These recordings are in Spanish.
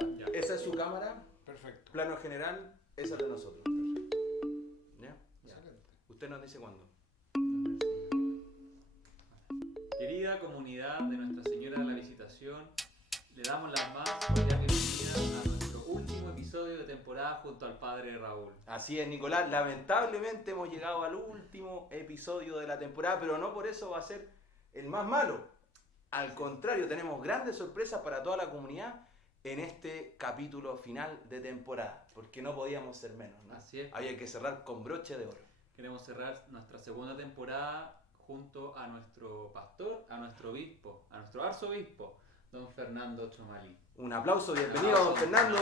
Ya. Esa es su cámara. Perfecto. Plano general, esa es de nosotros. ¿Ya? Excelente. Usted nos dice cuándo. Querida comunidad de Nuestra Señora de la Visitación, le damos la más cordial bienvenida a nuestro último episodio de temporada junto al Padre Raúl. Así es, Nicolás. Lamentablemente hemos llegado al último episodio de la temporada, pero no por eso va a ser el más malo. Al contrario, tenemos grandes sorpresas para toda la comunidad en este capítulo final de temporada, porque no podíamos ser menos, ¿no? Así es. Había que cerrar con broche de oro. Queremos cerrar nuestra segunda temporada junto a nuestro pastor, a nuestro obispo, a nuestro arzobispo, don Fernando Chomalí. Un aplauso, bienvenido, don Fernando.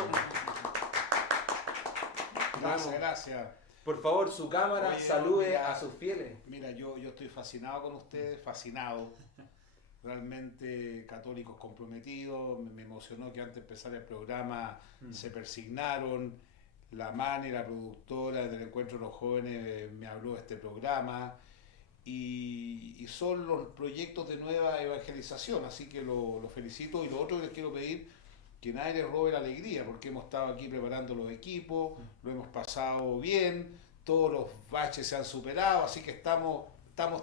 Gracias. Por favor, su cámara, Oye, salude mira, a sus fieles. Mira, yo estoy fascinado con ustedes, fascinado. Realmente católicos comprometidos. Me emocionó que antes de empezar el programa se persignaron. La Mane, la productora del Encuentro de los Jóvenes, me habló de este programa. Y son los proyectos de nueva evangelización, así que lo felicito. Y lo otro que les quiero pedir, que nadie les robe la alegría, porque hemos estado aquí preparando los equipos, lo hemos pasado bien, todos los baches se han superado, así que estamos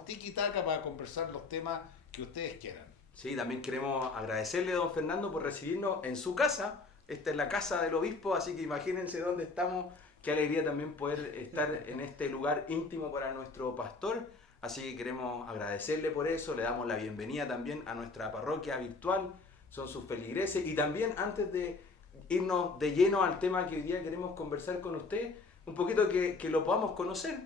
tiki-taka para conversar los temas que ustedes quieran. Sí, también queremos agradecerle a don Fernando por recibirnos en su casa. Esta es la casa del obispo, así que imagínense dónde estamos. Qué alegría también poder estar en este lugar íntimo para nuestro pastor. Así que queremos agradecerle por eso. Le damos la bienvenida también a nuestra parroquia virtual. Son sus feligreses. Y también, antes de irnos de lleno al tema que hoy día queremos conversar con usted, un poquito que lo podamos conocer.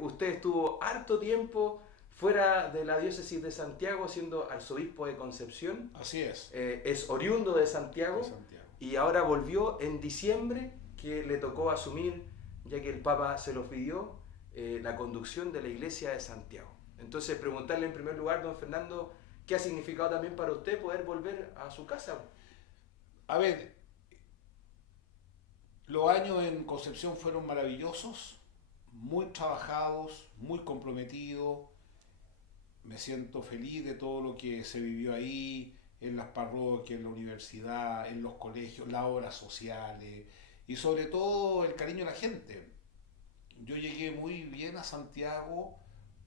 Usted estuvo harto tiempo fuera de la diócesis de Santiago, siendo arzobispo de Concepción. Así es. Es oriundo de Santiago, De Santiago. y ahora volvió en diciembre, que le tocó asumir, ya que el Papa se lo pidió, la conducción de la Iglesia de Santiago. Entonces, preguntarle en primer lugar, don Fernando, ¿qué ha significado también para usted poder volver a su casa? A ver, los años en Concepción fueron maravillosos, muy trabajados, muy comprometidos. Me siento feliz de todo lo que se vivió ahí, en las parroquias, en la universidad, en los colegios, las obras sociales y sobre todo el cariño de la gente. Yo llegué muy bien a Santiago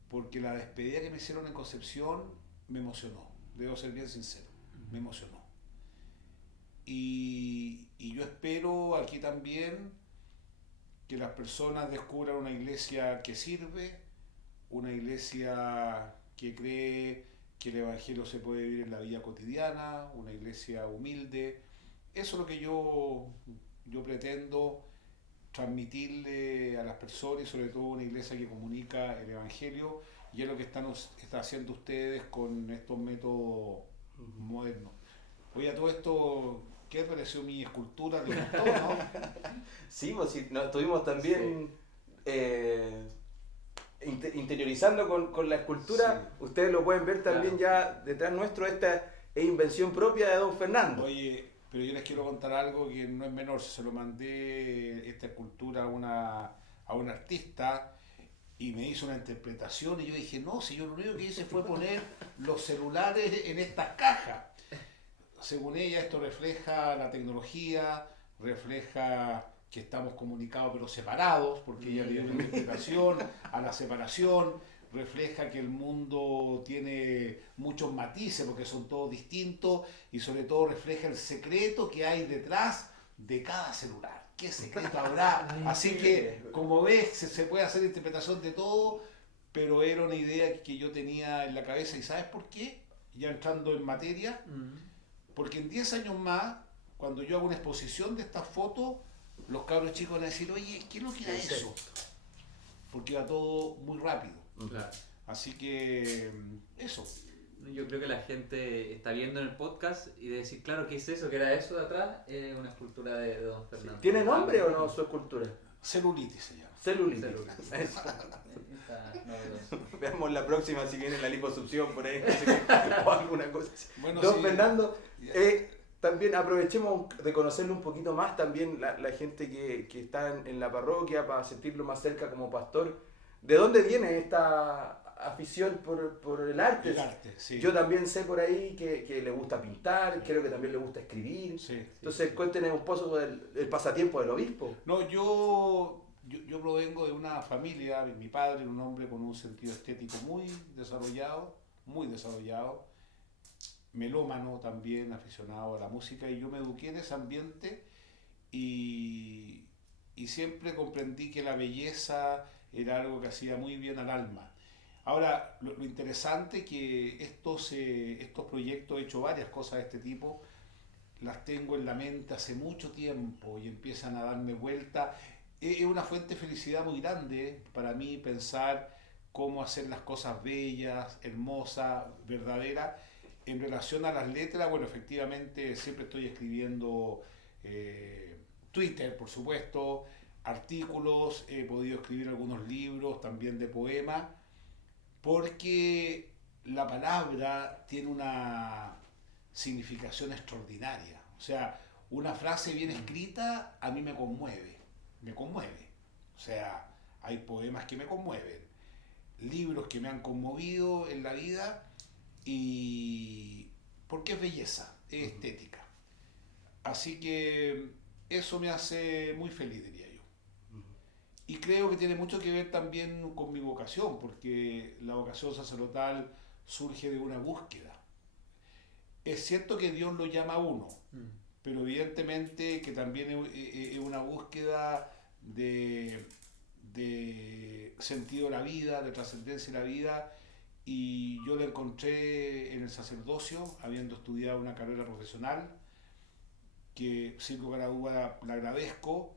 porque la despedida que me hicieron en Concepción me emocionó, debo ser bien sincero, me emocionó. Y yo espero aquí también que las personas descubran una iglesia que sirve, una iglesia que cree que el Evangelio se puede vivir en la vida cotidiana, una iglesia humilde. Eso es lo que yo pretendo transmitirle a las personas, y sobre todo una iglesia que comunica el Evangelio, y es lo que están haciendo ustedes con estos métodos modernos. Oye, a todo esto, ¿qué pareció mi escultura? ¿Te gustó, no? Sí, pues sí, estuvimos también interiorizando con la escultura. Sí. Ustedes lo pueden ver también ya detrás nuestro. Esta es invención propia de don Fernando. Oye, pero yo les quiero contar algo que no es menor. Se lo mandé esta escultura a un artista y me hizo una interpretación y yo dije, no, si yo lo único que hice fue poner los celulares en estas cajas. Según ella, esto refleja la tecnología, refleja que estamos comunicados pero separados, porque ella le dio una interpretación a la separación, refleja que el mundo tiene muchos matices porque son todos distintos, y sobre todo refleja el secreto que hay detrás de cada celular. ¿Qué secreto habrá? Así que, como ves, se puede hacer interpretación de todo, pero era una idea que yo tenía en la cabeza. ¿Y sabes por qué? Ya entrando en materia, porque en 10 años más, cuando yo hago una exposición de estas fotos, los cabros chicos van a decir, oye, ¿qué es lo que era eso? Porque va todo muy rápido. Claro. Así que eso. Yo creo que la gente está viendo en el podcast y de decir, claro, ¿qué es eso? ¿Qué era eso de atrás? Es una escultura de don Fernando. ¿Tiene nombre o no su escultura? Celulitis se llama. Celulitis. Celulitis. Eso. Está novedoso. Veamos la próxima si viene la liposucción por ahí, no sé qué, o alguna cosa así. Bueno, Don sí. Fernando, también aprovechemos de conocerlo un poquito más, también la gente que está en la parroquia, para sentirlo más cerca como pastor. ¿De dónde viene esta afición por el arte. El arte, sí. Yo también sé por ahí que le gusta pintar, creo que también le gusta escribir. Sí. Entonces, cuéntenos un poco el pasatiempo del obispo. No, yo provengo de una familia, mi padre era un hombre con un sentido estético muy desarrollado, melómano también, aficionado a la música, y yo me eduqué en ese ambiente y siempre comprendí que la belleza era algo que hacía muy bien al alma. Ahora, lo interesante que estos proyectos, he hecho varias cosas de este tipo, las tengo en la mente hace mucho tiempo y empiezan a darme vuelta. Es una fuente de felicidad muy grande para mí pensar cómo hacer las cosas bellas, hermosas, verdaderas. En relación a las letras, bueno, efectivamente siempre estoy escribiendo Twitter, por supuesto, artículos, he podido escribir algunos libros también de poemas, porque la palabra tiene una significación extraordinaria. O sea, una frase bien escrita a mí me conmueve. O sea, hay poemas que me conmueven, libros que me han conmovido en la vida, y porque es belleza, es estética. Así que eso me hace muy feliz, diría yo. Y creo que tiene mucho que ver también con mi vocación, porque la vocación sacerdotal surge de una búsqueda. Es cierto que Dios lo llama a uno, pero evidentemente que también es una búsqueda de sentido de la vida, de trascendencia de la vida, y yo la encontré en el sacerdocio, habiendo estudiado una carrera profesional, que sin lugar a duda la agradezco,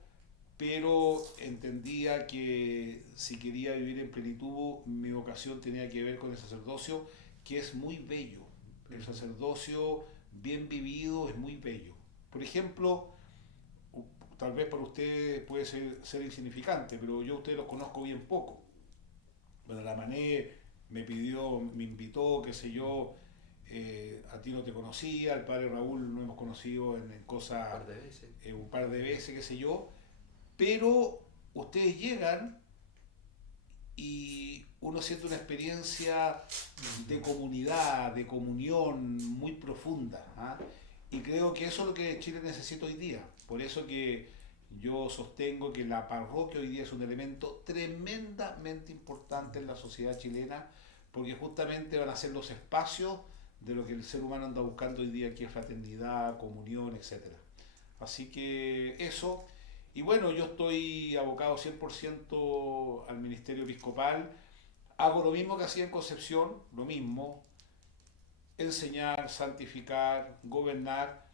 pero entendía que si quería vivir en plenitud, mi vocación tenía que ver con el sacerdocio, que es muy bello. El sacerdocio bien vivido es muy bello. Por ejemplo, tal vez para ustedes puede ser insignificante, pero yo a ustedes los conozco bien poco. Bueno, la Mané me invitó, qué sé yo, a ti no te conocía, al padre Raúl no hemos conocido en cosas un par de veces, qué sé yo, pero ustedes llegan y uno siente una experiencia de comunidad, de comunión muy profunda, ¿ah? Y creo que eso es lo que Chile necesita hoy día. Por eso que yo sostengo que la parroquia hoy día es un elemento tremendamente importante en la sociedad chilena, porque justamente van a ser los espacios de lo que el ser humano anda buscando hoy día, que es fraternidad, comunión, etc. Así que eso. Y bueno, yo estoy abocado 100% al ministerio episcopal. Hago lo mismo que hacía en Concepción, lo mismo. Enseñar, santificar, gobernar.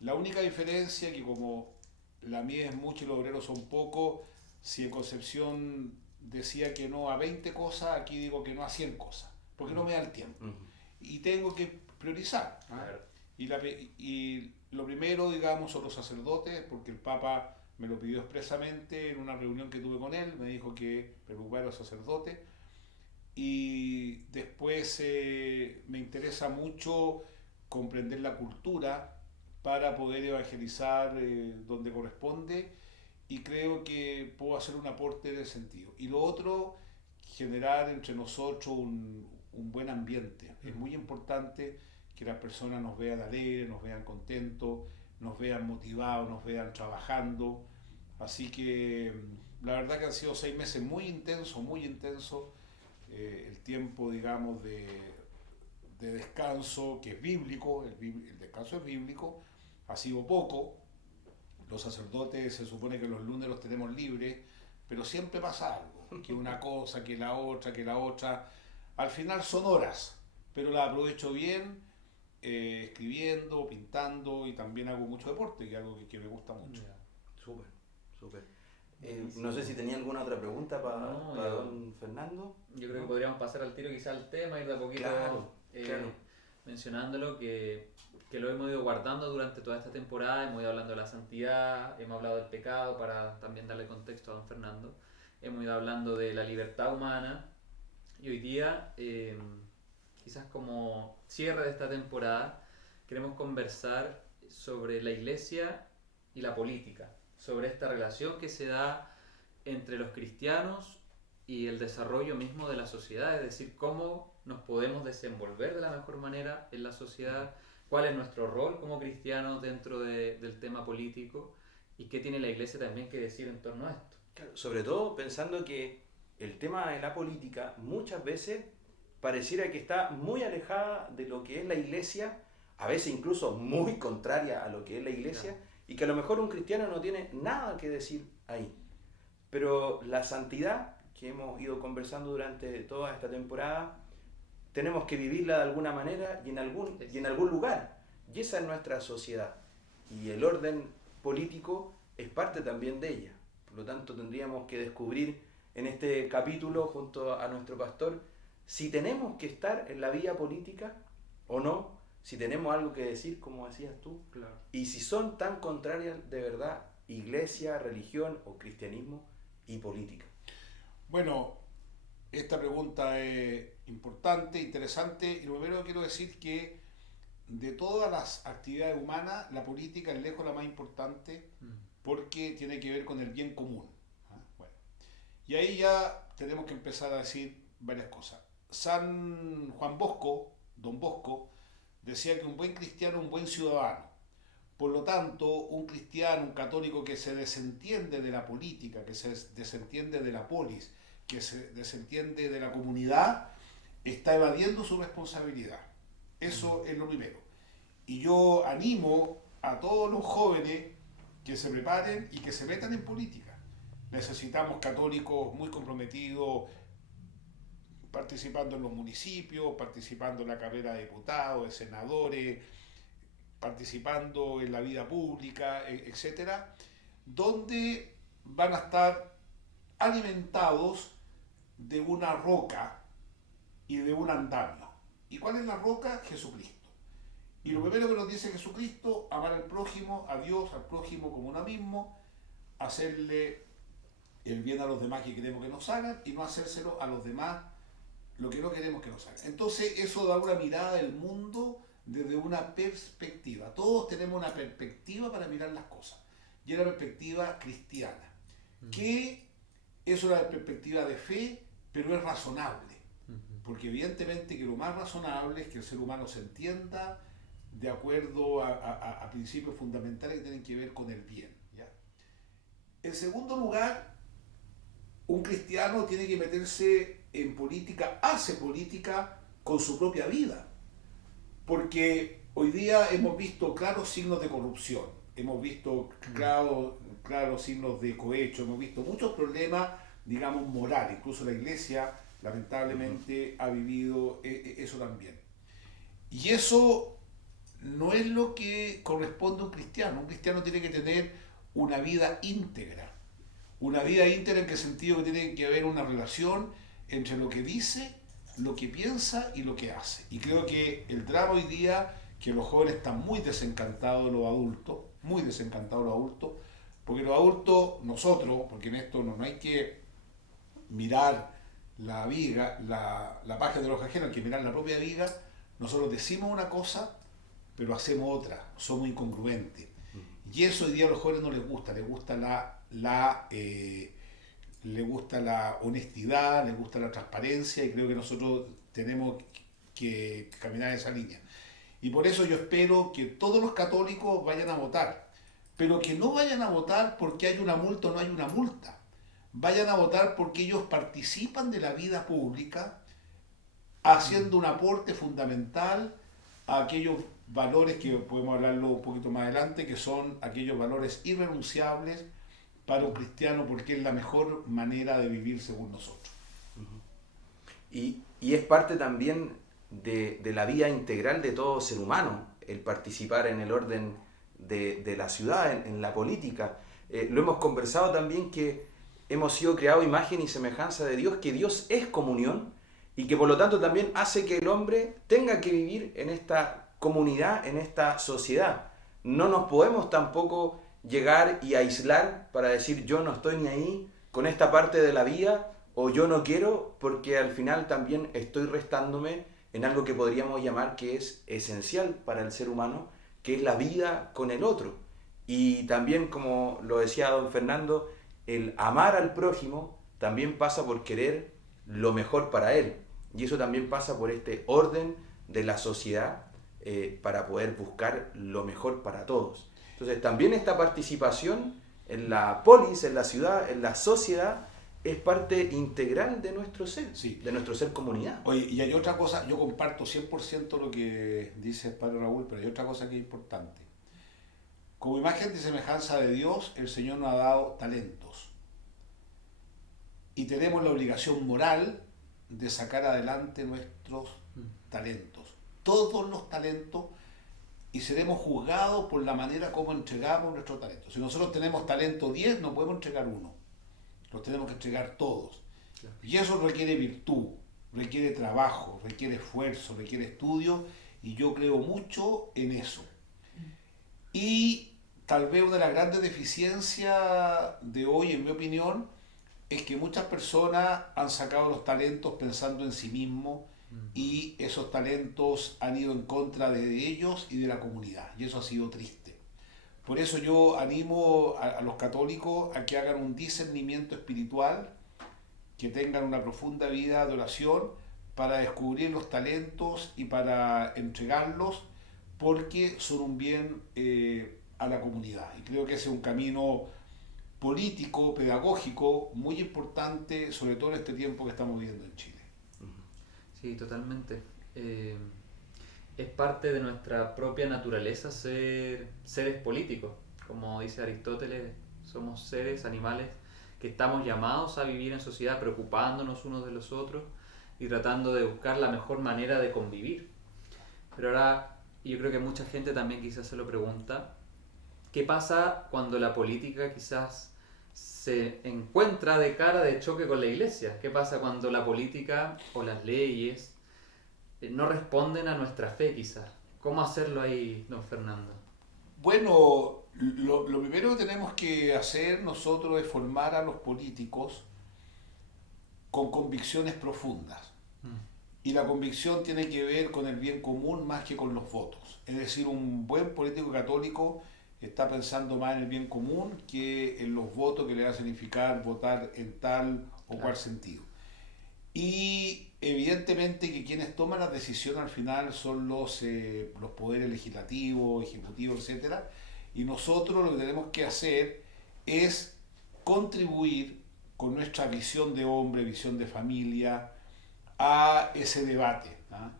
La única diferencia es que como la mía es mucha y los obreros son pocos, si en Concepción decía que no a 20 cosas, aquí digo que no a 100 cosas, porque no me da el tiempo. Y tengo que priorizar. ¿Ah? Y lo primero, digamos, son los sacerdotes, porque el Papa me lo pidió expresamente en una reunión que tuve con él, me dijo que preocupara a los sacerdotes. Y después me interesa mucho comprender la cultura para poder evangelizar donde corresponde, y creo que puedo hacer un aporte en ese sentido. Y lo otro, generar entre nosotros un buen ambiente. Es muy importante que las personas nos vean alegres, nos vean contentos, nos vean motivados, nos vean trabajando. Así que la verdad que han sido 6 meses muy intensos, muy intensos. El tiempo, digamos, de descanso, que es bíblico, el descanso es bíblico, ha sido poco. Los sacerdotes se supone que los lunes los tenemos libres, pero siempre pasa algo, que una cosa, que la otra. Al final son horas, pero las aprovecho bien, escribiendo, pintando, y también hago mucho deporte, que es algo que me gusta mucho. Súper, súper. No sé si tenía alguna otra pregunta para don Fernando. Yo creo que podríamos pasar al tiro quizás al tema, ir de a poquito claro. mencionándolo, que lo hemos ido guardando durante toda esta temporada. Hemos ido hablando de la santidad, hemos hablado del pecado para también darle contexto a don Fernando, hemos ido hablando de la libertad humana, y hoy día, quizás como cierre de esta temporada, queremos conversar sobre la iglesia y la política, sobre esta relación que se da entre los cristianos y el desarrollo mismo de la sociedad, es decir, cómo nos podemos desenvolver de la mejor manera en la sociedad, cuál es nuestro rol como cristianos dentro del tema político y qué tiene la Iglesia también que decir en torno a esto. Claro, sobre todo pensando que el tema de la política muchas veces pareciera que está muy alejada de lo que es la Iglesia, a veces incluso muy contraria a lo que es la Iglesia, Claro. y que a lo mejor un cristiano no tiene nada que decir ahí. Pero la santidad que hemos ido conversando durante toda esta temporada, tenemos que vivirla de alguna manera y en algún lugar. Y esa es nuestra sociedad. Y el orden político es parte también de ella. Por lo tanto, tendríamos que descubrir en este capítulo, junto a nuestro pastor, si tenemos que estar en la vía política o no, si tenemos algo que decir, como decías tú, Claro. y si son tan contrarias de verdad iglesia, religión o cristianismo y política. Bueno, esta pregunta es importante, interesante, y lo primero que quiero decir que de todas las actividades humanas, la política es lejos la más importante porque tiene que ver con el bien común. ¿Ah? Bueno, y ahí ya tenemos que empezar a decir varias cosas. San Juan Bosco, Don Bosco, decía que un buen cristiano es un buen ciudadano. Por lo tanto, un cristiano, un católico que se desentiende de la política, que se desentiende de la polis, que se desentiende de la comunidad, está evadiendo su responsabilidad. Eso es lo primero. Y yo animo a todos los jóvenes que se preparen y que se metan en política. Necesitamos católicos muy comprometidos, participando en los municipios, participando en la carrera de diputados, de senadores, participando en la vida pública, etcétera, donde van a estar alimentados de una roca y de un andamio. ¿Y cuál es la roca? Jesucristo. Y lo primero que nos dice Jesucristo, amar al prójimo, a Dios, al prójimo como uno mismo, hacerle el bien a los demás que queremos que nos hagan y no hacérselo a los demás lo que no queremos que nos hagan. Entonces eso da una mirada del mundo desde una perspectiva. Todos tenemos una perspectiva para mirar las cosas. Y es la perspectiva cristiana, que es una perspectiva de fe, pero es razonable. Porque evidentemente que lo más razonable es que el ser humano se entienda de acuerdo a principios fundamentales que tienen que ver con el bien. ¿Ya? En segundo lugar, un cristiano tiene que meterse en política, hace política con su propia vida. Porque hoy día hemos visto claros signos de corrupción, hemos visto claros signos de cohecho, hemos visto muchos problemas, digamos, morales. Incluso la Iglesia, lamentablemente, ha vivido eso también. Y eso no es lo que corresponde a un cristiano. Un cristiano tiene que tener una vida íntegra. Una vida íntegra en qué sentido, que tiene que haber una relación entre lo que dice, lo que piensa y lo que hace. Y creo que el drama hoy día, que los jóvenes están muy desencantados de los adultos, muy desencantados de los adultos, porque los adultos, nosotros, porque en esto no hay que mirar la viga, la paja de los ajenos, hay que mirar la propia viga. Nosotros decimos una cosa, pero hacemos otra, somos incongruentes. Y eso hoy día a los jóvenes no les gusta les gusta la honestidad, les gusta la transparencia, y creo que nosotros tenemos que caminar en esa línea. Y por eso yo espero que todos los católicos vayan a votar, pero que no vayan a votar porque hay una multa o no hay una multa. Vayan a votar porque ellos participan de la vida pública, haciendo un aporte fundamental a aquellos valores que podemos hablarlo un poquito más adelante, que son aquellos valores irrenunciables para un cristiano, porque es la mejor manera de vivir según nosotros. Y es parte también de la vida integral de todo ser humano, el participar en el orden de la ciudad, en la política. Lo hemos conversado también, que hemos sido creados imagen y semejanza de Dios, que Dios es comunión y que por lo tanto también hace que el hombre tenga que vivir en esta comunidad, en esta sociedad. No nos podemos tampoco llegar y aislar para decir yo no estoy ni ahí con esta parte de la vida, o yo no quiero, porque al final también estoy restándome en algo que podríamos llamar que es esencial para el ser humano, que es la vida con el otro. Y también, como lo decía don Fernando, el amar al prójimo también pasa por querer lo mejor para él. Y eso también pasa por este orden de la sociedad para poder buscar lo mejor para todos. Entonces también esta participación en la polis, en la ciudad, en la sociedad, es parte integral de nuestro ser, Sí. de nuestro ser comunidad. Oye, y hay otra cosa, yo comparto 100% lo que dice el padre Raúl, pero hay otra cosa que es importante. Como imagen y semejanza de Dios, el Señor nos ha dado talentos. Y tenemos la obligación moral de sacar adelante nuestros talentos. Todos los talentos, y seremos juzgados por la manera como entregamos nuestros talentos. Si nosotros tenemos talento 10, no podemos entregar uno. Los tenemos que entregar todos. Claro. Y eso requiere virtud, requiere trabajo, requiere esfuerzo, requiere estudio, y yo creo mucho en eso. Y tal vez una de las grandes deficiencias de hoy, en mi opinión, es que muchas personas han sacado los talentos pensando en sí mismos, y esos talentos han ido en contra de ellos y de la comunidad, y eso ha sido triste. Por eso yo animo a los católicos a que hagan un discernimiento espiritual, que tengan una profunda vida de oración para descubrir los talentos y para entregarlos, porque son un bien a la comunidad. Y creo que ese es un camino político, pedagógico, muy importante, sobre todo en este tiempo que estamos viviendo en Chile. Sí, totalmente. Es parte de nuestra propia naturaleza ser seres políticos. Como dice Aristóteles, somos seres, animales, que estamos llamados a vivir en sociedad preocupándonos unos de los otros y tratando de buscar la mejor manera de convivir. Pero ahora yo creo que mucha gente también quizás se lo pregunta, ¿qué pasa cuando la política quizás se encuentra de cara de choque con la iglesia? ¿Qué pasa cuando la política o las leyes no responden a nuestra fe quizás? ¿Cómo hacerlo ahí, don Fernando? Bueno, lo primero que tenemos que hacer nosotros es formar a los políticos con convicciones profundas. Y la convicción tiene que ver con el bien común más que con los votos. Es decir, un buen político católico está pensando más en el bien común que en los votos que le va a significar votar en tal o cual sentido. Y evidentemente que quienes toman las decisiones al final son los poderes legislativos, ejecutivos, etc. Y nosotros lo que tenemos que hacer es contribuir con nuestra visión de hombre, visión de familia, a ese debate, ¿ah?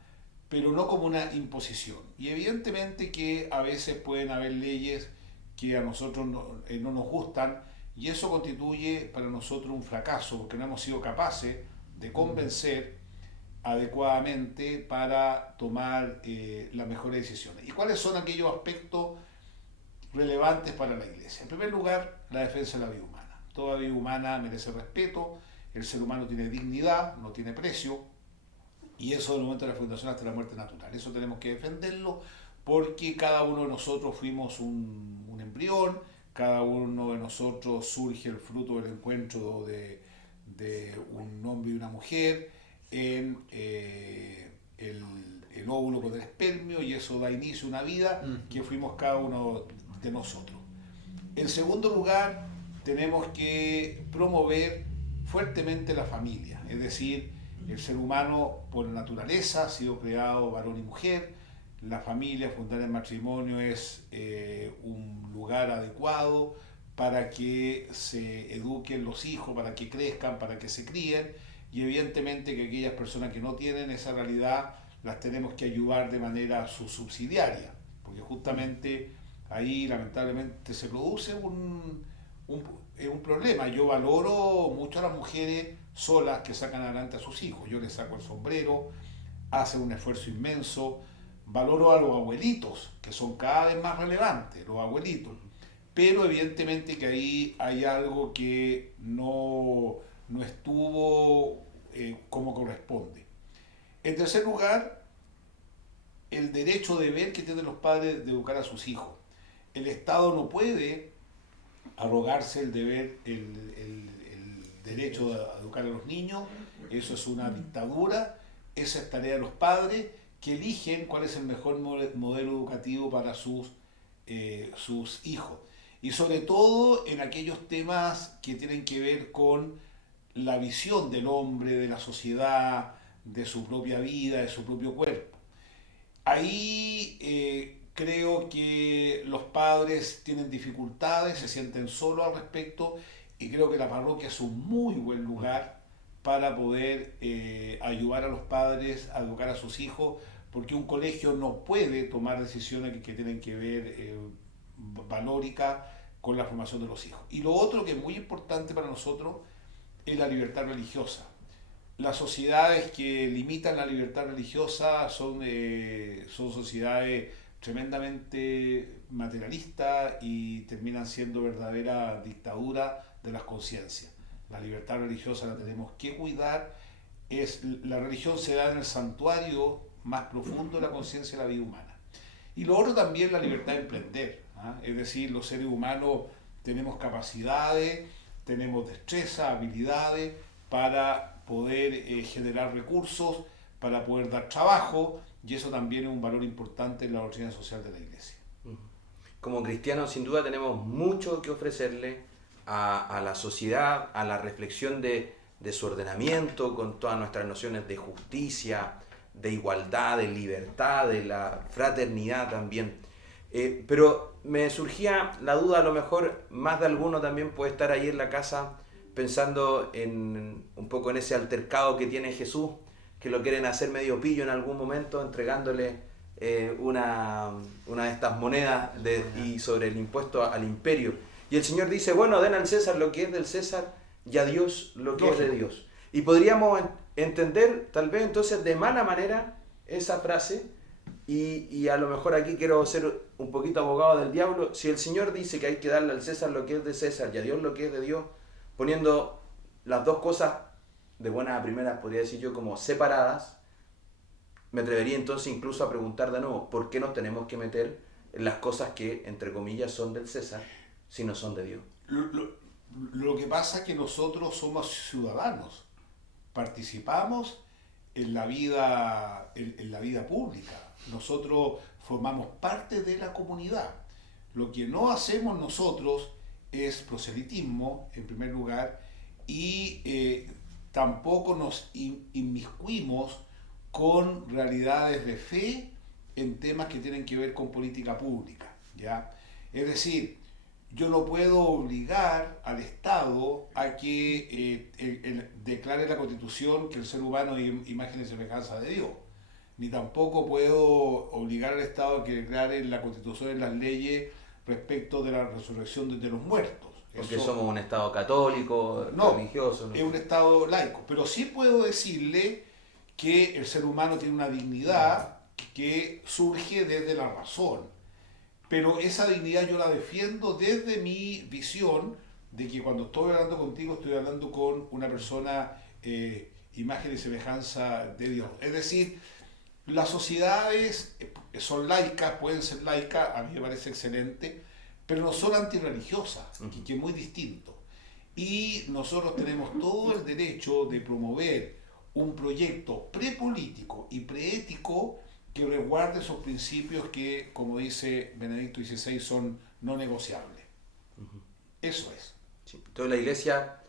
Pero no como una imposición. Y evidentemente que a veces pueden haber leyes que a nosotros no nos gustan, y eso constituye para nosotros un fracaso, porque no hemos sido capaces de convencer adecuadamente para tomar las mejores decisiones. ¿Y cuáles son aquellos aspectos relevantes para la Iglesia? En primer lugar, la defensa de la vida humana. Toda vida humana merece respeto, el ser humano tiene dignidad, no tiene precio, y eso desde el momento de la fundación hasta la muerte natural. Eso tenemos que defenderlo, porque cada uno de nosotros fuimos un embrión, cada uno de nosotros surge el fruto del encuentro de un hombre y una mujer en el óvulo con el espermio, y eso da inicio a una vida que fuimos cada uno de nosotros. En segundo lugar, tenemos que promover fuertemente la familia, es decir, el ser humano por naturaleza ha sido creado varón y mujer. La familia, fundar el matrimonio, es un lugar adecuado para que se eduquen los hijos, para que crezcan, para que se críen, y evidentemente que aquellas personas que no tienen esa realidad las tenemos que ayudar de manera subsidiaria, porque justamente ahí lamentablemente se produce un problema. Yo valoro mucho a las mujeres solas que sacan adelante a sus hijos, yo les saco el sombrero, hacen un esfuerzo inmenso. Valoro a los abuelitos, que son cada vez más relevantes, los abuelitos, pero evidentemente que ahí hay algo que no estuvo como corresponde. En tercer lugar, el derecho deber que tienen los padres de educar a sus hijos. El Estado no puede arrogarse el deber, el derecho de educar a los niños, eso es una dictadura, esa es tarea de los padres, que eligen cuál es el mejor modelo educativo para sus hijos. Y sobre todo en aquellos temas que tienen que ver con la visión del hombre, de la sociedad, de su propia vida, de su propio cuerpo. Ahí creo que los padres tienen dificultades, se sienten solos al respecto, y creo que la parroquia es un muy buen lugar para poder ayudar a los padres a educar a sus hijos, porque un colegio no puede tomar decisiones que tienen que ver valóricas con la formación de los hijos. Y lo otro que es muy importante para nosotros es la libertad religiosa. Las sociedades que limitan la libertad religiosa son sociedades tremendamente materialistas y terminan siendo verdadera dictadura de las conciencias. La libertad religiosa la tenemos que cuidar. La religión se da en el santuario más profundo de la conciencia de la vida humana. Y lo otro también la libertad de emprender, ¿ah? Es decir, los seres humanos tenemos capacidades, tenemos destreza, habilidades para poder generar recursos, para poder dar trabajo, y eso también es un valor importante en la doctrina social de la Iglesia. Como cristianos, sin duda, tenemos mucho que ofrecerle a la sociedad, a la reflexión de su ordenamiento, con todas nuestras nociones de justicia, de igualdad, de libertad, de la fraternidad también. Pero me surgía la duda, a lo mejor más de alguno también puede estar ahí en la casa pensando un poco en ese altercado que tiene Jesús, que lo quieren hacer medio pillo en algún momento, entregándole una de estas monedas y sobre el impuesto al imperio. Y el Señor dice, bueno, den al César lo que es del César y a Dios lo que es de Dios. Y podríamos entender tal vez entonces de mala manera esa frase, y a lo mejor aquí quiero ser un poquito abogado del diablo. Si el Señor dice que hay que darle al César lo que es de César y a Dios lo que es de Dios, poniendo las dos cosas de buenas a primeras, podría decir yo, como separadas, me atrevería entonces incluso a preguntar de nuevo, ¿por qué nos tenemos que meter en las cosas que, entre comillas, son del César si no son de Dios? Lo que pasa es que nosotros somos ciudadanos, participamos en la vida pública, nosotros formamos parte de la comunidad. Lo que no hacemos nosotros es proselitismo, en primer lugar, y tampoco nos inmiscuimos con realidades de fe en temas que tienen que ver con política pública, ¿ya? Es decir, yo no puedo obligar al Estado a que declare la Constitución que el ser humano es imagen y semejanza de Dios. Ni tampoco puedo obligar al Estado a que declare la Constitución en las leyes respecto de la resurrección de los muertos. Porque somos un Estado católico, religioso. No, es un Estado laico. Pero sí puedo decirle que el ser humano tiene una dignidad que surge desde la razón. Pero esa dignidad yo la defiendo desde mi visión de que cuando estoy hablando contigo estoy hablando con una persona imagen y semejanza de Dios. Es decir, las sociedades son laicas, pueden ser laicas, a mí me parece excelente, pero no son antirreligiosas, que es muy distinto. Y nosotros tenemos todo el derecho de promover un proyecto prepolítico y preético que resguarde esos principios que, como dice Benedicto XVI, son no negociables. Eso es. Sí. Entonces la Iglesia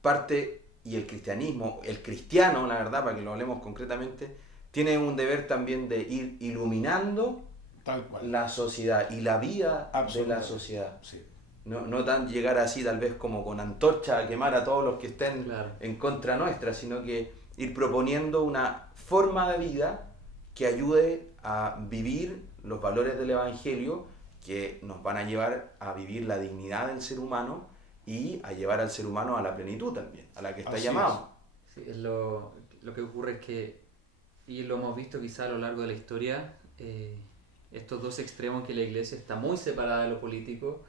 parte, y el cristianismo, el cristiano, la verdad, para que lo hablemos concretamente, tiene un deber también de ir iluminando Tal cual. la sociedad y la vida de la sociedad. Sí. No tan llegar así tal vez como con antorcha a quemar a todos los que estén en contra nuestra, sino que ir proponiendo una forma de vida que ayude a vivir los valores del Evangelio, que nos van a llevar a vivir la dignidad del ser humano y a llevar al ser humano a la plenitud también, a la que está llamado. Sí, lo que ocurre es que, y lo hemos visto quizá a lo largo de la historia, estos dos extremos, que la Iglesia está muy separada de lo político,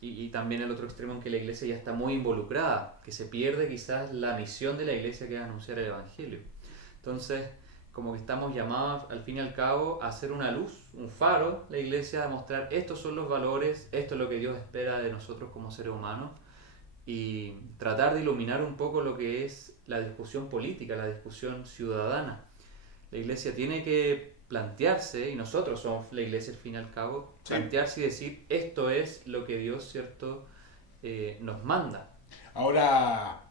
y también el otro extremo en que la Iglesia ya está muy involucrada, que se pierde quizás la misión de la Iglesia, que es anunciar el Evangelio. Entonces, como que estamos llamados al fin y al cabo a ser una luz, un faro, la Iglesia, a mostrar estos son los valores, esto es lo que Dios espera de nosotros como seres humanos, y tratar de iluminar un poco lo que es la discusión política, la discusión ciudadana. La Iglesia tiene que plantearse, y nosotros somos la Iglesia al fin y al cabo, plantearse y decir, esto es lo que Dios, ¿cierto?, nos manda. Ahora,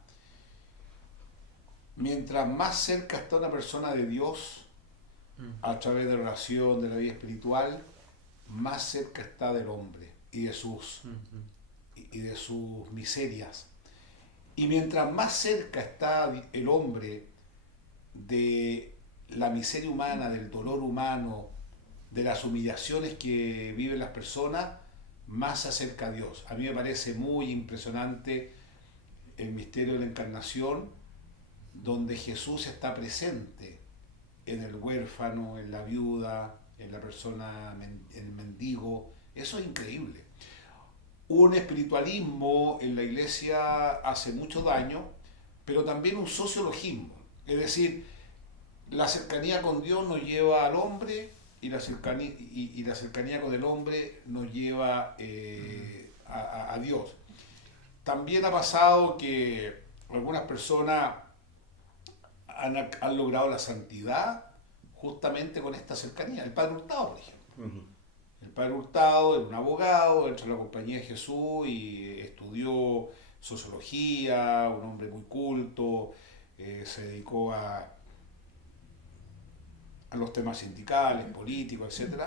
mientras más cerca está una persona de Dios, a través de la oración, de la vida espiritual, más cerca está del hombre y de sus miserias. Y mientras más cerca está el hombre de la miseria humana, del dolor humano, de las humillaciones que viven las personas, más se acerca a Dios. A mí me parece muy impresionante el misterio de la encarnación, donde Jesús está presente en el huérfano, en la viuda, en la persona, en el mendigo. Eso es increíble. Un espiritualismo en la iglesia hace mucho daño, pero también un sociologismo. Es decir, la cercanía con Dios nos lleva al hombre y la cercanía con el hombre nos lleva a Dios. También ha pasado que algunas personas han logrado la santidad justamente con esta cercanía. El Padre Hurtado, por ejemplo. El Padre Hurtado era un abogado, entró a la Compañía de Jesús y estudió sociología, un hombre muy culto, se dedicó a los temas sindicales, políticos, etc.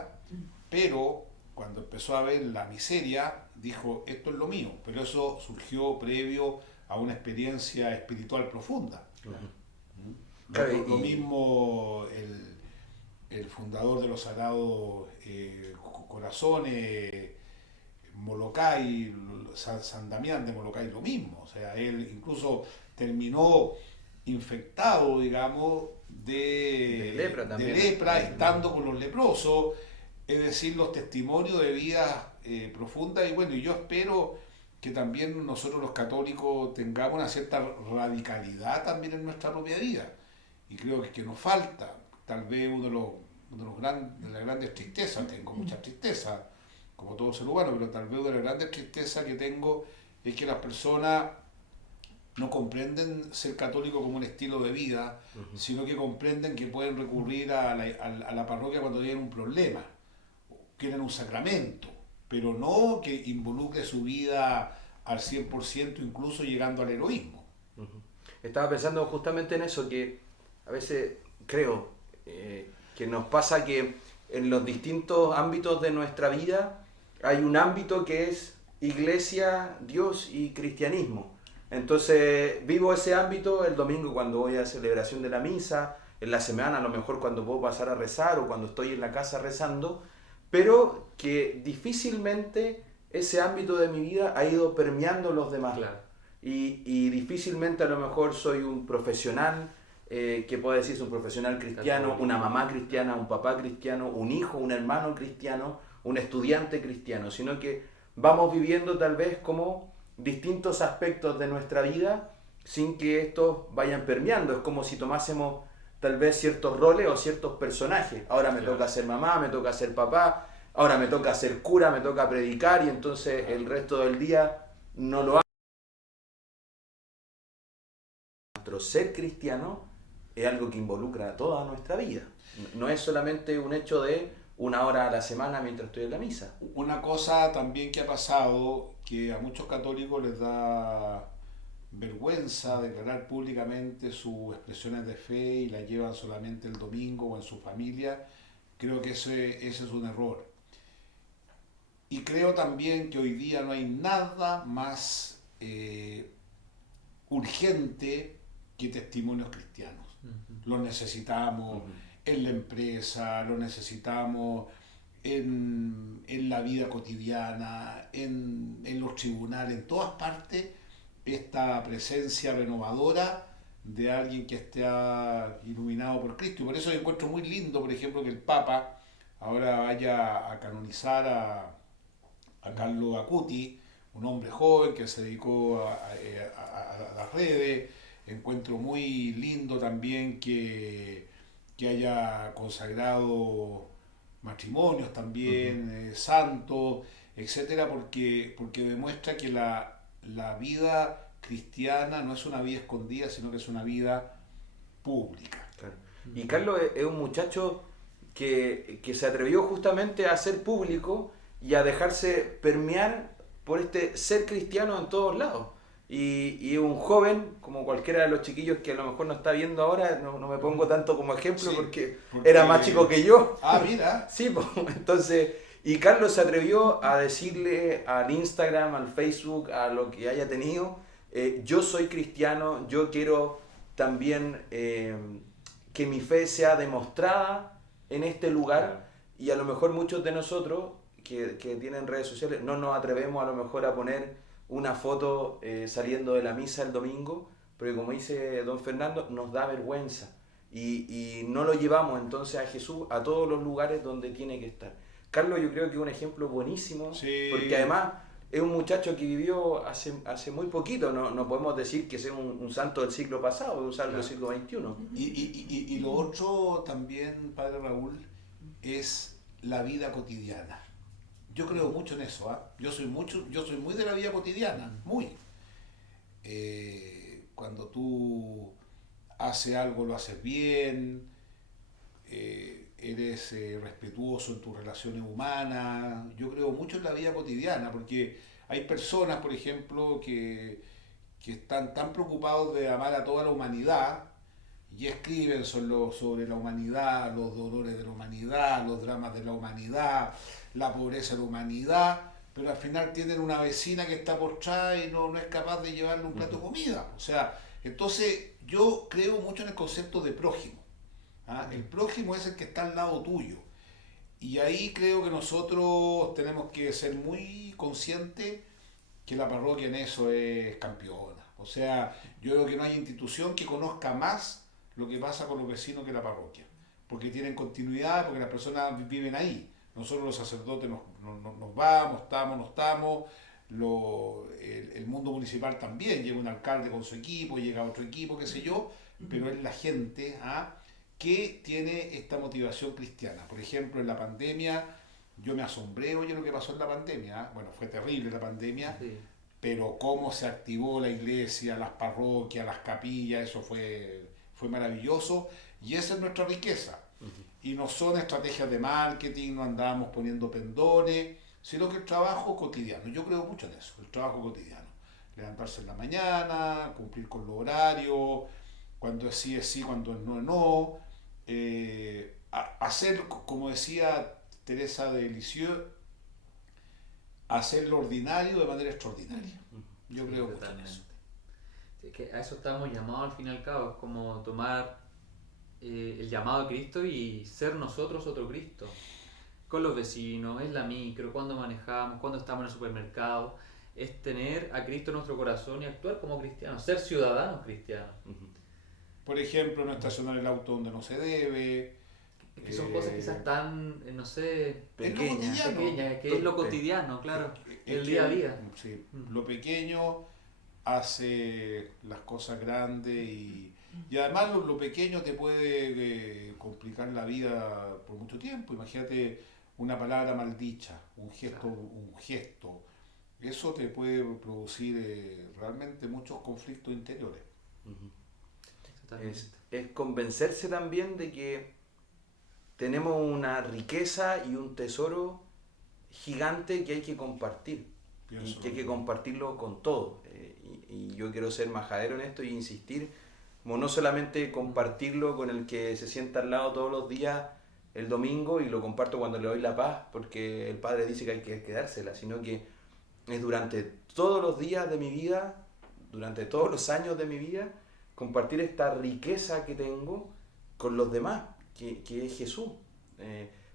Pero cuando empezó a ver la miseria, dijo, esto es lo mío. Pero eso surgió previo a una experiencia espiritual profunda. Lo mismo el fundador de los Sagrados Corazones, Molokai, San Damián de Molokai, lo mismo. O sea, él incluso terminó infectado, digamos, de lepra, estando con los leprosos. Es decir, los testimonios de vida profunda. Y bueno, yo espero que también nosotros los católicos tengamos una cierta radicalidad también en nuestra propia vida. Y creo que nos falta, tal vez de las grandes tristezas, tengo mucha tristeza, como todo ser humano, pero tal vez una de las grandes tristezas que tengo es que las personas no comprenden ser católico como un estilo de vida, sino que comprenden que pueden recurrir a la parroquia cuando tienen un problema, quieren un sacramento, pero no que involucre su vida al 100%, incluso llegando al heroísmo. Estaba pensando justamente en eso, que a veces creo que nos pasa que en los distintos ámbitos de nuestra vida hay un ámbito que es iglesia, Dios y cristianismo. Entonces vivo ese ámbito el domingo cuando voy a celebración de la misa, en la semana a lo mejor cuando puedo pasar a rezar o cuando estoy en la casa rezando, pero que difícilmente ese ámbito de mi vida ha ido permeando los demás. Claro. Y difícilmente a lo mejor soy un profesional, que puede decirse un profesional cristiano, una mamá cristiana, un papá cristiano, un hijo, un hermano cristiano, un estudiante cristiano, sino que vamos viviendo tal vez como distintos aspectos de nuestra vida sin que estos vayan permeando. Es como si tomásemos tal vez ciertos roles o ciertos personajes. Ahora me toca ser mamá, me toca ser papá, ahora me toca ser cura, me toca predicar y entonces el resto del día no lo hago. Nuestro ser cristiano es algo que involucra toda nuestra vida. No es solamente un hecho de una hora a la semana mientras estoy en la misa. Una cosa también que ha pasado, que a muchos católicos les da vergüenza declarar públicamente sus expresiones de fe y las llevan solamente el domingo o en su familia, creo que ese es un error. Y creo también que hoy día no hay nada más urgente que testimonios cristianos. Los necesitamos en la empresa, los necesitamos en la vida cotidiana, en los tribunales, en todas partes, esta presencia renovadora de alguien que esté iluminado por Cristo. Y por eso yo encuentro muy lindo, por ejemplo, que el Papa ahora vaya a canonizar a Carlo Acuti, un hombre joven que se dedicó a las redes. Encuentro muy lindo también que haya consagrado matrimonios también, santos, etcétera, porque demuestra que la vida cristiana no es una vida escondida, sino que es una vida pública. Claro. Y Carlos es un muchacho que se atrevió justamente a ser público y a dejarse permear por este ser cristiano en todos lados. Y un joven, como cualquiera de los chiquillos que a lo mejor no está viendo ahora, no me pongo tanto como ejemplo Sí, porque porque- era más chico que yo. Ah, mira. Sí, pues, entonces, y Carlos se atrevió a decirle al Instagram, al Facebook, a lo que haya tenido, yo soy cristiano, yo quiero también que mi fe sea demostrada en este lugar. Claro. Y a lo mejor muchos de nosotros que tienen redes sociales no nos atrevemos a lo mejor a poner una foto saliendo de la misa el domingo, porque como dice don Fernando, nos da vergüenza y no lo llevamos entonces a Jesús a todos los lugares donde tiene que estar. Carlos yo creo que es un ejemplo buenísimo, Sí. porque además es un muchacho que vivió hace muy poquito, no podemos decir que sea un santo del siglo pasado, un santo del siglo XXI. Y lo otro también, padre Raúl, es la vida cotidiana. Yo creo mucho en eso, ¿ah? Yo soy muy de la vida cotidiana, muy. Cuando tú haces algo, lo haces bien, eres respetuoso en tus relaciones humanas. Yo creo mucho en la vida cotidiana, porque hay personas, por ejemplo, que están tan preocupados de amar a toda la humanidad y escriben sobre la humanidad, los dolores de la humanidad, los dramas de la humanidad, la pobreza de la humanidad, pero al final tienen una vecina que está postrada y no es capaz de llevarle un plato de comida. O sea, entonces yo creo mucho en el concepto de prójimo. ¿Ah? El prójimo es el que está al lado tuyo. Y ahí creo que nosotros tenemos que ser muy conscientes que la parroquia en eso es campeona. O sea, yo creo que no hay institución que conozca más lo que pasa con los vecinos que la parroquia. Porque tienen continuidad, porque las personas viven ahí. Nosotros los sacerdotes nos vamos, estamos, no estamos. El mundo municipal también, llega un alcalde con su equipo, llega otro equipo, qué sé yo, pero es la gente que tiene esta motivación cristiana. Por ejemplo, en la pandemia, yo me asombré, oye, lo que pasó en la pandemia. Bueno, fue terrible la pandemia, Sí. pero cómo se activó la iglesia, las parroquias, las capillas, eso fue maravilloso. Y esa es nuestra riqueza. Y no son estrategias de marketing, no andamos poniendo pendones, sino que el trabajo cotidiano. Yo creo mucho en eso, el trabajo cotidiano. Levantarse en la mañana, cumplir con los horarios, cuando es sí, cuando es no. Hacer, como decía Teresa de Lisieux, hacer lo ordinario de manera extraordinaria. Yo creo mucho en eso. Sí, es que a eso estamos llamados al fin y al cabo, es como tomar el llamado de Cristo y ser nosotros otro Cristo. Con los vecinos, en la micro, cuando manejamos, cuando estamos en el supermercado, es tener a Cristo en nuestro corazón y actuar como cristianos, ser ciudadanos cristianos. Por ejemplo, no estacionar el auto donde no se debe. Es que son cosas quizás tan, no sé, Pequeñas. pequeñas, que es lo cotidiano, claro, Es el que, día a día. Sí, lo pequeño hace las cosas grandes y además lo pequeño te puede complicar la vida por mucho tiempo. Imagínate una palabra maldicha, un gesto. Eso te puede producir realmente muchos conflictos interiores. Totalmente. Es convencerse también de que tenemos una riqueza y un tesoro gigante que hay que compartir. Y que hay que compartirlo con todos. Y yo quiero ser majadero en esto y insistir, como no solamente compartirlo con el que se sienta al lado todos los días el domingo y lo comparto cuando le doy la paz, porque el Padre dice que hay que quedársela, sino que es durante todos los días de mi vida, durante todos los años de mi vida, compartir esta riqueza que tengo con los demás, que es Jesús.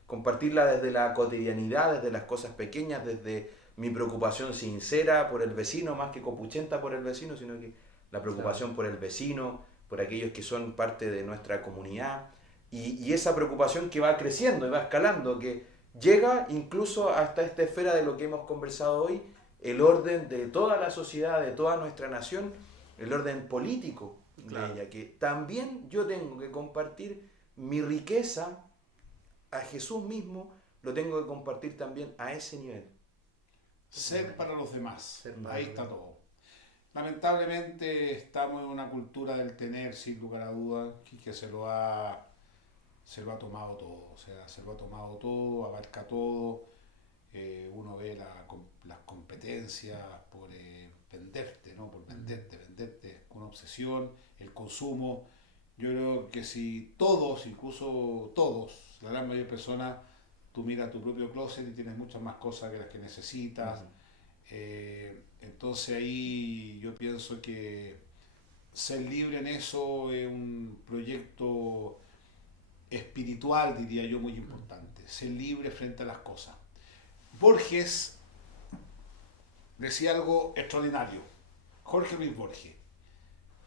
Compartirla desde la cotidianidad, desde las cosas pequeñas, desde mi preocupación sincera por el vecino, más que copuchenta por el vecino, sino que la preocupación por el vecino, por aquellos que son parte de nuestra comunidad, y esa preocupación que va creciendo y va escalando, que llega incluso hasta esta esfera de lo que hemos conversado hoy, el orden de toda la sociedad, de toda nuestra nación, el orden político Claro. de ella, que también yo tengo que compartir mi riqueza a Jesús mismo, lo tengo que compartir también a ese nivel. Ser para los demás. Ser para Ahí los está demás. todo. Lamentablemente estamos en una cultura del tener, sin lugar a dudas, que se lo ha tomado todo. O sea, se lo ha tomado todo, abarca todo. Uno ve las competencias competencia, por venderte, ¿no? Por venderte con obsesión, el consumo. Yo creo que si todos, incluso todos, la gran mayoría de personas, tú miras tu propio closet y tienes muchas más cosas que las que necesitas. Entonces ahí yo pienso que ser libre en eso es un proyecto espiritual, diría yo, muy importante. Ser libre frente a las cosas. Borges decía algo extraordinario. Jorge Luis Borges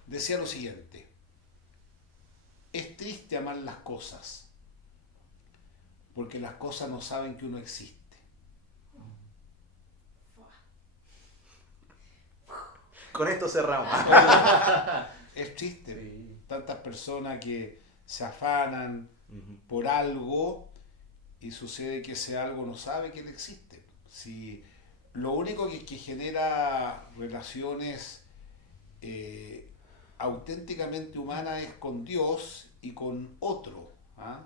decía lo siguiente: es triste amar las cosas porque las cosas no saben que uno existe. Con esto cerramos. Es triste. Sí. Tantas personas que se afanan por algo y sucede que ese algo no sabe que él existe. Si lo único que genera relaciones auténticamente humanas es con Dios y con otro, ¿ah?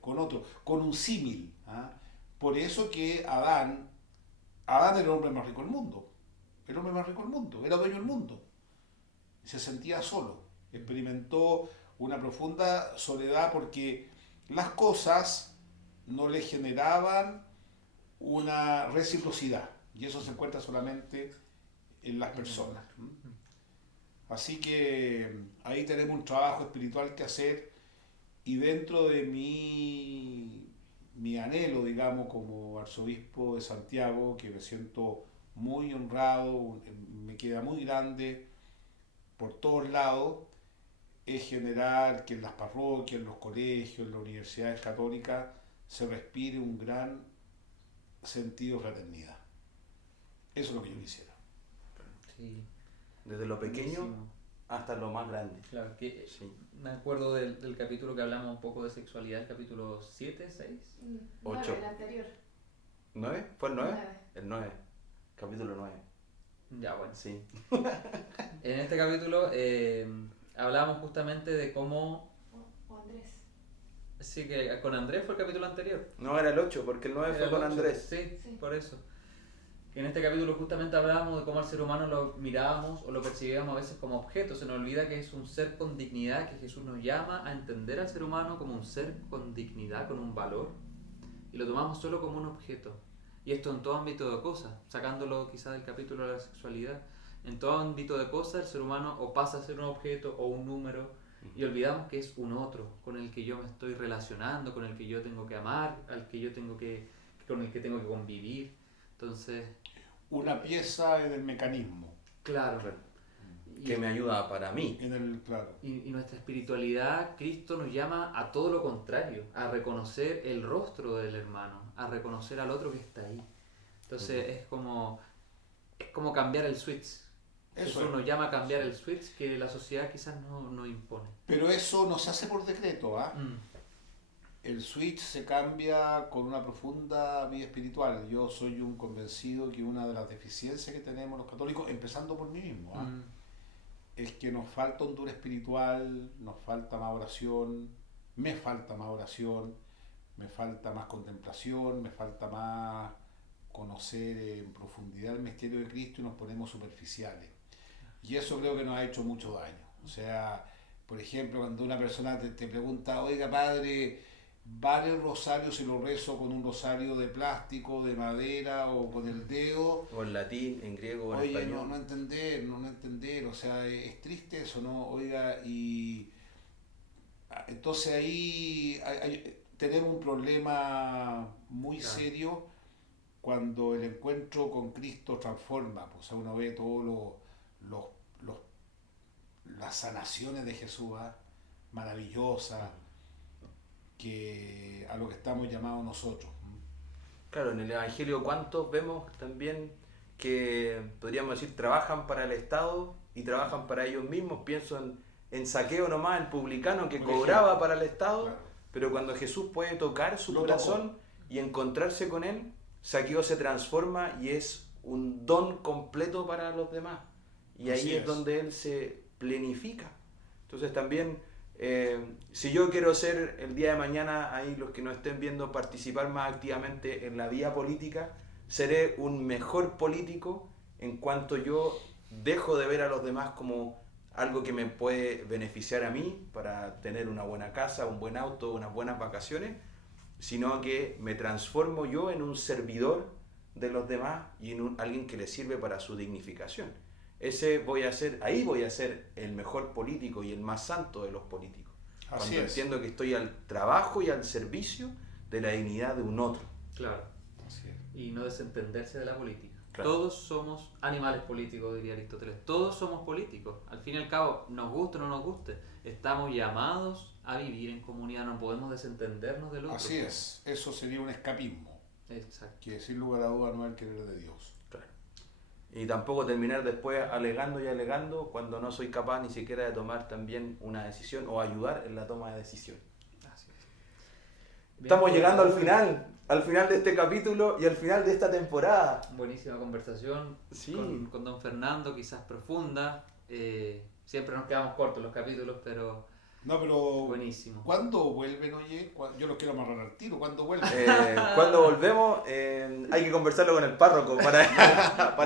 Con un símil. ¿Ah? Por eso que Adán era el hombre más rico del mundo. El hombre más rico del mundo, era dueño del mundo. Se sentía solo, experimentó una profunda soledad porque las cosas no le generaban una reciprocidad y eso se encuentra solamente en las personas. Así que ahí tenemos un trabajo espiritual que hacer y dentro de mi anhelo, digamos, como arzobispo de Santiago, que me siento muy honrado, me queda muy grande por todos lados, es generar que en las parroquias, en los colegios, en las universidades católicas se respire un gran sentido de fraternidad. Eso es lo que yo quisiera. Sí. Desde lo pequeño Buenísimo. hasta lo más grande. Claro, que Sí. me acuerdo del capítulo que hablamos un poco de sexualidad, el capítulo 7, 6. 8. El anterior. ¿9? ¿Fue el 9? 9. El 9. Capítulo 9. Ya, bueno. Sí. En este capítulo hablábamos justamente de cómo... O Andrés. Sí, que con Andrés fue el capítulo anterior. No, era el 8, porque el 9 Era fue el con 8. Andrés. Sí, Sí. por eso. Que en este capítulo justamente hablábamos de cómo al ser humano lo mirábamos o lo percibíamos a veces como objeto. Se nos olvida que es un ser con dignidad, que Jesús nos llama a entender al ser humano como un ser con dignidad, con un valor. Y lo tomamos solo como un objeto. Y esto en todo ámbito de cosas, sacándolo quizás del capítulo de la sexualidad. En todo ámbito de cosas el ser humano o pasa a ser un objeto o un número y olvidamos que es un otro con el que yo me estoy relacionando, con el que yo tengo que amar, al que yo tengo con el que tengo que convivir. Entonces, Una pieza en el mecanismo. claro. Que me ayuda para mí. Claro. Y nuestra espiritualidad, Cristo nos llama a todo lo contrario, a reconocer el rostro del hermano, a reconocer al otro que está ahí. Entonces es como cambiar el switch. Eso Jesús es. nos llama a cambiar el switch que la sociedad quizás no impone. Pero eso no se hace por decreto, ¿ah? El switch se cambia con una profunda vida espiritual. Yo soy un convencido que una de las deficiencias que tenemos los católicos, empezando por mí mismo, ¿ah? Es que nos falta hondura espiritual, nos falta más oración, me falta más oración, me falta más contemplación, me falta más conocer en profundidad el misterio de Cristo y nos ponemos superficiales. Y eso creo que nos ha hecho mucho daño. O sea, por ejemplo, cuando una persona te pregunta, oiga padre, ¿vale el rosario si lo rezo con un rosario de plástico, de madera o con el dedo? O en latín, en griego o en Oye, español. no entender, o sea, es triste eso, ¿no? Oiga, y entonces ahí tenemos un problema muy Claro. serio cuando el encuentro con Cristo transforma, pues, o sea, uno ve todos las sanaciones de Jesús, ¿ah? Maravillosas, que a lo que estamos llamados nosotros. Claro, en el Evangelio, ¿cuántos vemos también que, podríamos decir, trabajan para el Estado y trabajan para ellos mismos? Pienso en Saqueo nomás, el publicano que Por cobraba ejemplo. para el Estado, Claro. pero cuando Jesús puede tocar su Lo corazón y encontrarse con él, Saqueo se transforma y es un don completo para los demás. Y Así ahí es es. donde él se plenifica. Entonces también, si yo quiero ser el día de mañana, ahí los que nos estén viendo, participar más activamente en la vida política, seré un mejor político en cuanto yo dejo de ver a los demás como algo que me puede beneficiar a mí para tener una buena casa, un buen auto, unas buenas vacaciones, sino que me transformo yo en un servidor de los demás y en alguien que les sirve para su dignificación. Ahí voy a ser el mejor político y el más santo de los políticos. Cuando entiendo que estoy al trabajo y al servicio de la dignidad de un otro. Claro. Y no desentenderse de la política. Claro. Todos somos animales políticos, diría Aristóteles. Todos somos políticos. Al fin y al cabo, nos guste o no nos guste, estamos llamados a vivir en comunidad. No podemos desentendernos del otro. Así es. Eso sería un escapismo. Exacto. Que sin lugar a duda no es el querer de Dios. Claro. Y tampoco terminar después alegando y alegando cuando no soy capaz ni siquiera de tomar también una decisión o ayudar en la toma de decisión. Así es. Estamos llegando al final de este capítulo y al final de esta temporada. Buenísima conversación Sí. con don Fernando, quizás profunda. Siempre nos quedamos cortos los capítulos, pero No, pero buenísimo. ¿cuándo vuelven, oye? Yo los quiero amarrar al tiro. ¿Cuándo vuelven? Cuando volvemos hay que conversarlo con el párroco para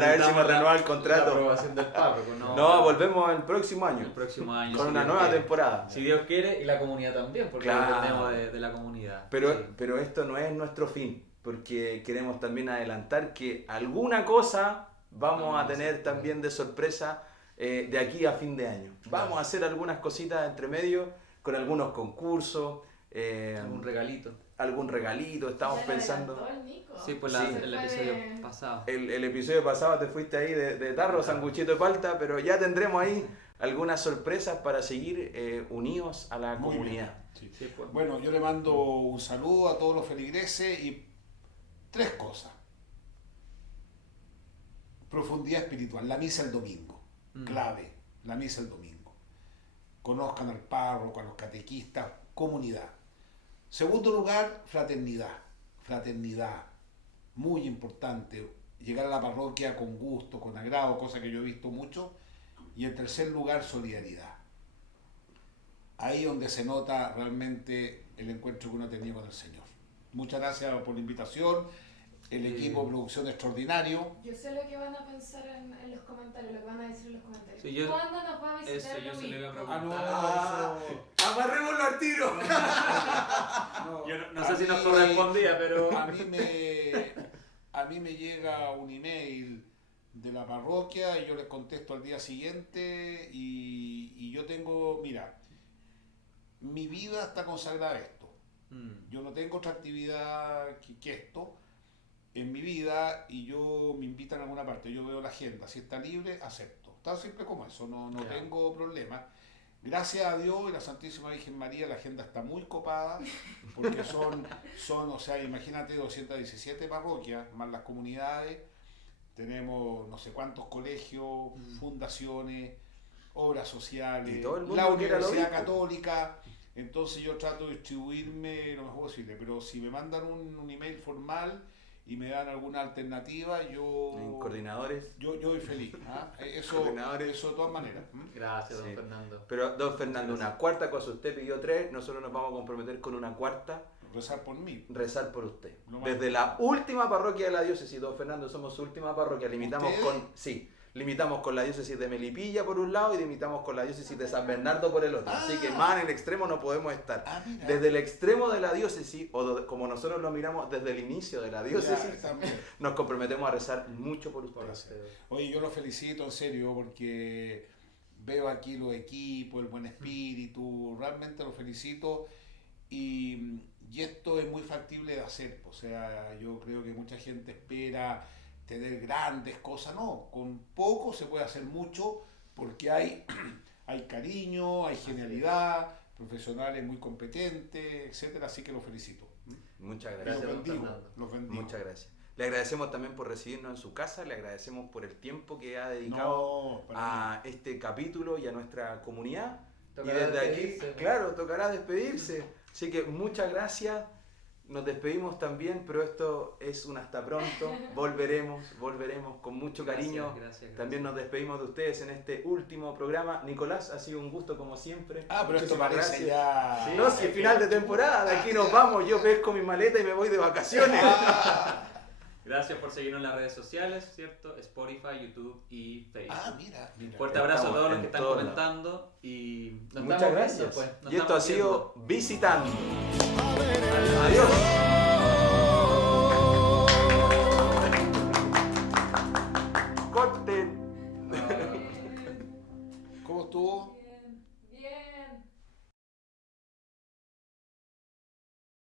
ver si nos renueva el La contrato. aprobación del párroco, No, volvemos el próximo año. el próximo año. Con si una Dios nueva quiere. temporada. Si Dios quiere, y la comunidad también, porque Claro. dependemos de la comunidad. Pero, Sí. pero esto no es nuestro fin, porque queremos también adelantar que alguna cosa vamos a tener también de sorpresa de aquí a fin de año. Vamos a hacer algunas cositas entre medio con algunos concursos, Algún regalito. algún regalito, estamos Ya lo pensando. adelantó el Nico. Sí, pues Sí. el episodio pasado. El episodio pasado te fuiste ahí de tarro, sanguchito de palta, pero ya tendremos ahí algunas sorpresas para seguir unidos a la Muy comunidad. bien. Sí. Sí, pues. Bueno, yo le mando un saludo a todos los feligreses y 3 cosas. Profundidad espiritual, la misa el domingo, clave, la misa el domingo. Conozcan al párroco, a los catequistas, comunidad. Segundo lugar, fraternidad, muy importante, llegar a la parroquia con gusto, con agrado, cosa que yo he visto mucho. Y en tercer lugar, solidaridad. Ahí donde se nota realmente el encuentro que uno ha tenido con el Señor. Muchas gracias por la invitación, el equipo de producción extraordinario. Yo sé lo que van a pensar en los comentarios, lo que van a decir en los comentarios. Sí, yo- ¿Cuándo nos va a visitar Eso yo el se lo iba a obispo? preguntar. ¡Amarrémoslo al tiro! Yo no sé si nos correspondía, pero... A mí me llega un email de la parroquia y yo les contesto al día siguiente y yo tengo, mira, mi vida está consagrada a esto. Yo no tengo otra actividad que esto en mi vida y yo me invitan a alguna parte, yo veo la agenda, si está libre, acepto. Tan simple como eso, no Ya. tengo problema. Gracias a Dios y la Santísima Virgen María la agenda está muy copada porque son, o sea, imagínate 217 parroquias, más las comunidades, tenemos no sé cuántos colegios, fundaciones, obras sociales, Y todo el mundo la quiere al Universidad obispo. Católica. Entonces yo trato de distribuirme lo mejor posible, pero si me mandan un email formal y me dan alguna alternativa, En coordinadores. yo soy feliz. ¿Ah? Eso de todas maneras. Gracias, don Sí. Fernando. Pero, don Fernando, una cuarta cosa, usted pidió 3, nosotros nos vamos a comprometer con una cuarta, Rezar por mí. rezar por usted. Lo más- Desde la última parroquia de la diócesis, don Fernando, somos su última parroquia, limitamos ¿Ustedes? limitamos con la diócesis de Melipilla por un lado y limitamos con la diócesis de San Bernardo por el otro. Así que más en el extremo no podemos estar. Mira. Desde el extremo de la diócesis, como nosotros lo miramos desde el inicio de la diócesis, Ya, también. nos comprometemos a rezar mucho por Por usted. usted. Oye, yo lo felicito en serio porque veo aquí los equipos, el buen espíritu, realmente lo felicito y esto es muy factible de hacer. O sea, yo creo que mucha gente espera tener grandes cosas, no, con poco se puede hacer mucho porque hay cariño, hay genialidad, profesionales muy competentes, etcétera, así que lo felicito. Muchas Los gracias. don bendigo, Fernando. los bendigo. Muchas gracias. Le agradecemos también por recibirnos en su casa, le agradecemos por el tiempo que ha dedicado No, para a este capítulo y a nuestra comunidad. Tocará y desde aquí, despedirse, ¿no? claro, tocará despedirse. Así que muchas gracias. Nos despedimos también, pero esto es un hasta pronto. Volveremos con mucho cariño. Gracias. También nos despedimos de ustedes en este último programa. Nicolás, ha sido un gusto como siempre. pero esto Muchísimas parece gracias. ya... Sí, no, si es final de temporada, de aquí nos vamos, yo pesco mi maleta y me voy de vacaciones. Gracias por seguirnos en las redes sociales, ¿cierto? Spotify, YouTube y Facebook. Ah, mira. Fuerte abrazo a Estamos todos los en que están todos comentando y nos Muchas estamos gracias. viendo, pues. Nos Y esto ha estamos viendo. sido Visitando. Adiós. Corten. ¿Cómo estuvo?